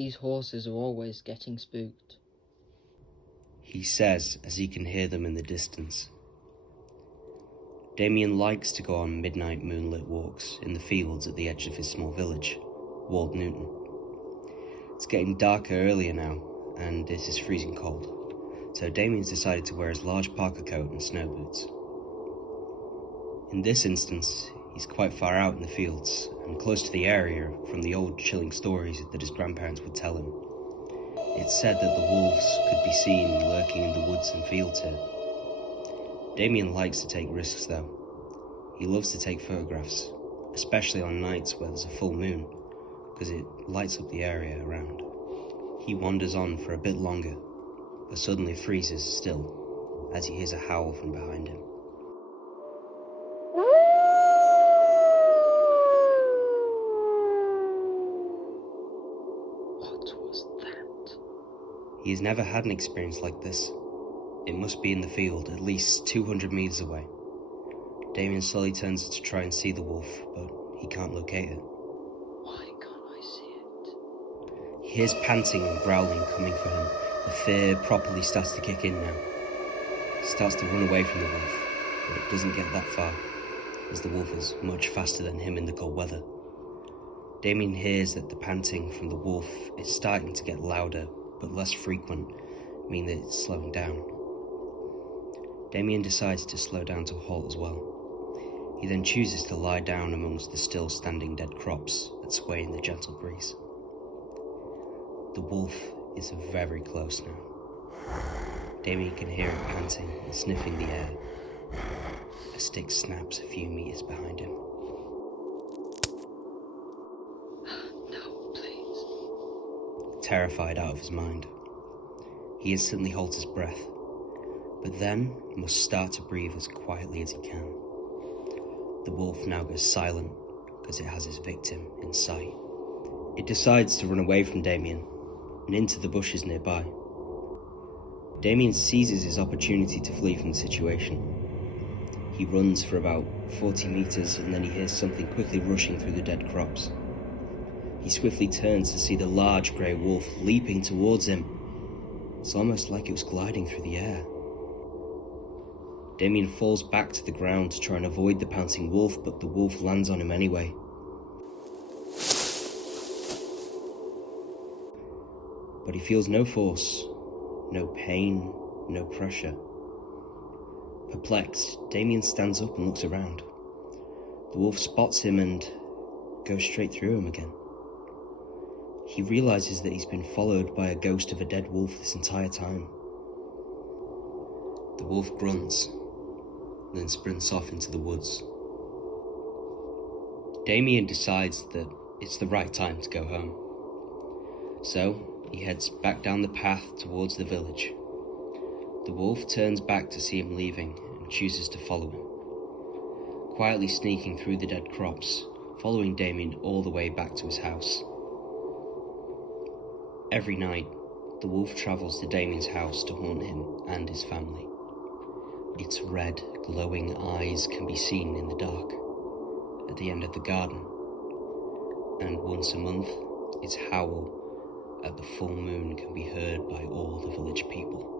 these horses are always getting spooked," he says as he can hear them in the distance. Damien likes to go on midnight moonlit walks in the fields at the edge of his small village, Walled Newton. It's getting darker earlier now, and it is freezing cold, so Damien's decided to wear his large parka coat and snow boots. In this instance, he's quite far out in the fields, and close to the area from the old chilling stories that his grandparents would tell him. It's said that the wolves could be seen lurking in the woods and fields here. Damien likes to take risks though. He loves to take photographs, especially on nights where there's a full moon, because it lights up the area around. He wanders on for a bit longer, but suddenly freezes still as he hears a howl from behind him. What was that? He has never had an experience like this. It must be in the field, at least 200 meters away. Damien slowly turns to try and see the wolf, but he can't locate it. Why can't I see it? He hears panting and growling coming for him. The fear properly starts to kick in now. He starts to run away from the wolf, but it doesn't get that far, as the wolf is much faster than him in the cold weather. Damien hears that the panting from the wolf is starting to get louder, but less frequent, meaning that it's slowing down. Damien decides to slow down to a halt as well. He then chooses to lie down amongst the still standing dead crops that sway in the gentle breeze. The wolf is very close now. Damien can hear it panting and sniffing the air. A stick snaps a few meters behind him. No, please. Terrified out of his mind, he instantly holds his breath, but then must start to breathe as quietly as he can. The wolf now goes silent because it has his victim in sight. It decides to run away from Damien and into the bushes nearby. Damien seizes his opportunity to flee from the situation. He runs for about 40 meters and then he hears something quickly rushing through the dead crops. He swiftly turns to see the large grey wolf leaping towards him. It's almost like it was gliding through the air. Damien falls back to the ground to try and avoid the pouncing wolf, but the wolf lands on him anyway. But he feels no force, no pain, no pressure. Perplexed, Damien stands up and looks around. The wolf spots him and goes straight through him again. He realizes that he's been followed by a ghost of a dead wolf this entire time. The wolf grunts, then sprints off into the woods. Damien decides that it's the right time to go home. So he heads back down the path towards the village. The wolf turns back to see him leaving and chooses to follow him, quietly sneaking through the dead crops, following Damien all the way back to his house. Every night, the wolf travels to Damien's house to haunt him and his family. Its red, glowing eyes can be seen in the dark at the end of the garden, and once a month, its howl at the full moon can be heard by all the village people.